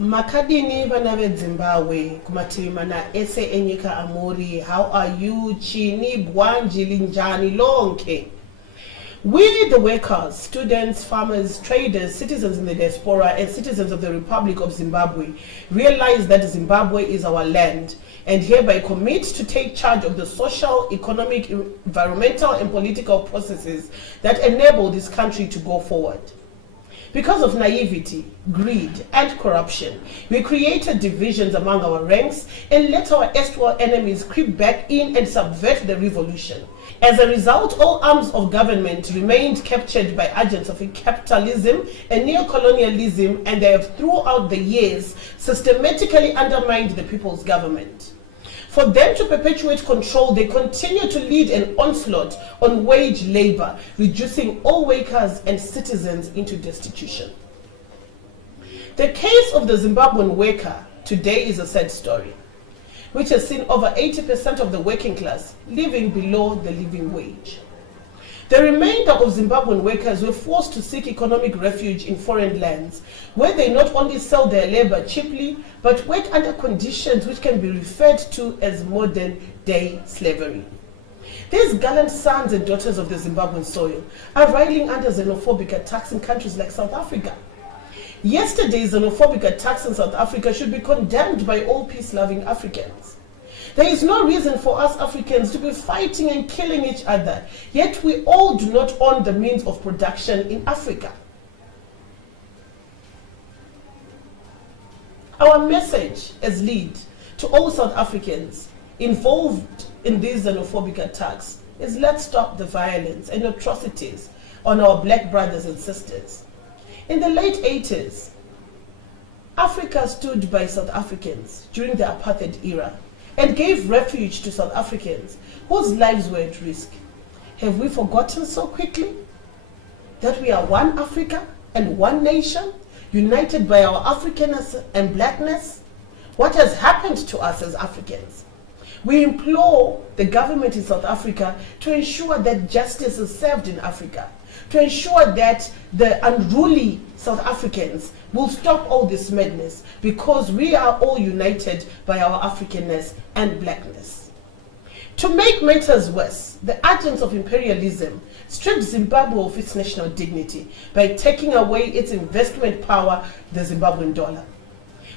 Makadini Banave Zimbabwe, Kumatimana, Ese Enyika Amori, how are you? Chini, Bwanji, Linjani, Lonke. We, the workers, students, farmers, traders, citizens in the diaspora, and citizens of the Republic of Zimbabwe, realize that Zimbabwe is our land and hereby commit to take charge of the social, economic, environmental, and political processes that enable this country to go forward. Because of naivety, greed, and corruption, we created divisions among our ranks and let our erstwhile enemies creep back in and subvert the revolution. As a result, all arms of government remained captured by agents of capitalism and neocolonialism, and they have throughout the years systematically undermined the people's government. For them to perpetuate control, they continue to lead an onslaught on wage labor, reducing all workers and citizens into destitution. The case of the Zimbabwean worker today is a sad story, which has seen over 80% of the working class living below the living wage. The remainder of Zimbabwean workers were forced to seek economic refuge in foreign lands, where they not only sell their labor cheaply, but work under conditions which can be referred to as modern-day slavery. These gallant sons and daughters of the Zimbabwean soil are riling under xenophobic attacks in countries like South Africa. Yesterday's xenophobic attacks in South Africa should be condemned by all peace-loving Africans. There is no reason for us Africans to be fighting and killing each other, yet we all do not own the means of production in Africa. Our message as lead to all South Africans involved in these xenophobic attacks is let's stop the violence and atrocities on our black brothers and sisters. In the late 80s, Africa stood by South Africans during the apartheid era and gave refuge to South Africans whose lives were at risk. Have we forgotten so quickly that we are one Africa and one nation, united by our Africanness and blackness? What has happened to us as Africans? We implore the government in South Africa to ensure that justice is served in Africa, to ensure that the unruly South Africans will stop all this madness, because we are all united by our Africanness and blackness. To make matters worse, the agents of imperialism stripped Zimbabwe of its national dignity by taking away its investment power, the Zimbabwean dollar.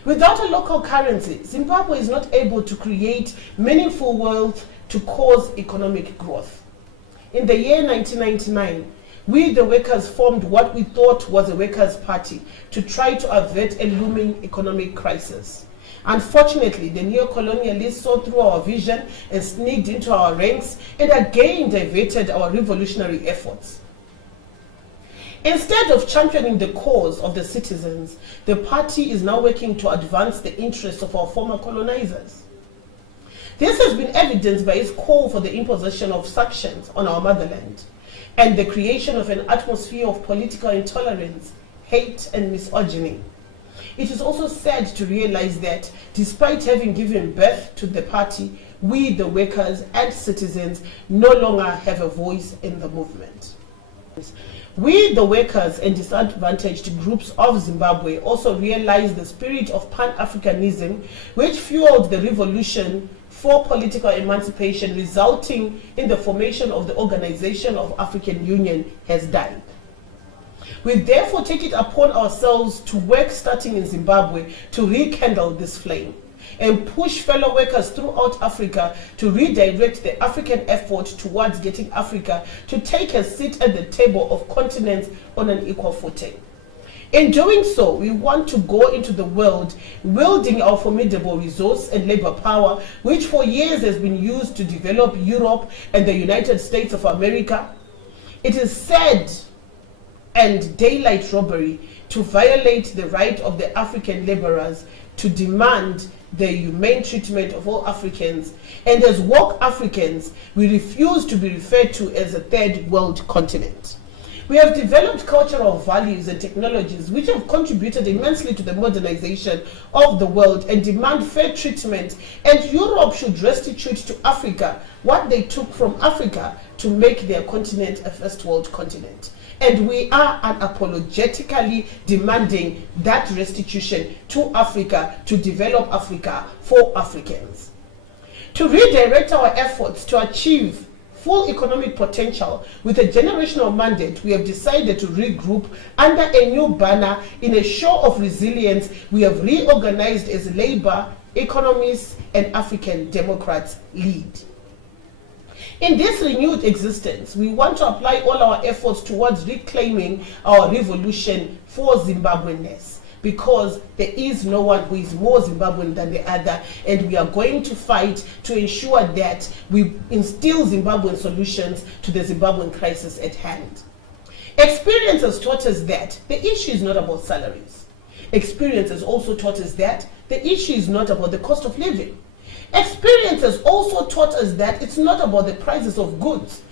Without a local currency, Zimbabwe is not able to create meaningful wealth to cause economic growth. In the year 1999, we, the workers, formed what we thought was a workers' party to try to avert a looming economic crisis. Unfortunately, the neo-colonialists saw through our vision and sneaked into our ranks and again diverted our revolutionary efforts. Instead of championing the cause of the citizens, the party is now working to advance the interests of our former colonizers. This has been evidenced by its call for the imposition of sanctions on our motherland and the creation of an atmosphere of political intolerance, hate, and misogyny. It is also sad to realize that despite having given birth to the party, we, the workers and citizens, no longer have a voice in the movement. We, the workers and disadvantaged groups of Zimbabwe, also realize the spirit of Pan-Africanism, which fueled the revolution for political emancipation, resulting in the formation of the Organization of African Union, has died. We therefore take it upon ourselves to work starting in Zimbabwe to rekindle this flame and push fellow workers throughout Africa to redirect the African effort towards getting Africa to take a seat at the table of continents on an equal footing. In doing so, we want to go into the world wielding our formidable resource and labor power, which for years has been used to develop Europe and the United States of America. It is sad and daylight robbery to violate the right of the African laborers to demand the humane treatment of all Africans, and as woke Africans, we refuse to be referred to as a third world continent. We have developed cultural values and technologies which have contributed immensely to the modernization of the world and demand fair treatment, and Europe should restitute to Africa what they took from Africa to make their continent a first world continent. And we are unapologetically demanding that restitution to Africa, to develop Africa for Africans. To redirect our efforts to achieve full economic potential with a generational mandate, we have decided to regroup under a new banner. In a show of resilience, we have reorganized as Labour, Economists, and African Democrats lead. In this renewed existence, we want to apply all our efforts towards reclaiming our revolution for Zimbabweanness, because there is no one who is more Zimbabwean than the other, and we are going to fight to ensure that we instill Zimbabwean solutions to the Zimbabwean crisis at hand. Experience has taught us that the issue is not about salaries. Experience has also taught us that the issue is not about the cost of living. Experience has also taught us that it's not about the prices of goods.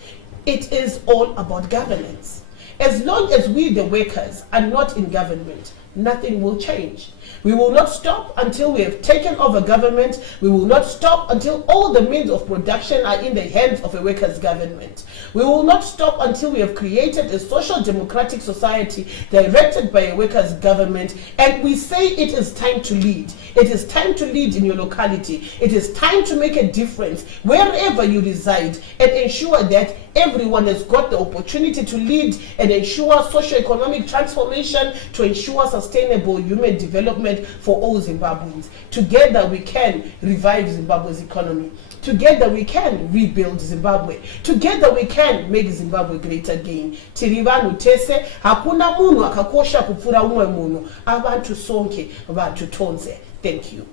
It is all about governance. As long as we, the workers, are not in government, nothing will change. We will not stop until we have taken over government. We will not stop until all the means of production are in the hands of a workers' government. We will not stop until we have created a social democratic society directed by a workers' government. And we say it is time to lead. It is time to lead in your locality. It is time to make a difference wherever you reside and ensure that everyone has got the opportunity to lead and ensure socio-economic transformation, to ensure sustainable human development for all Zimbabweans. Together we can revive Zimbabwe's economy. Together we can rebuild Zimbabwe. Together we can make Zimbabwe great again. Tiri vanhu tese, hakuna munhu akakosha kupfuura umwe munhu. Abantu sonke vantu tonse. Thank you.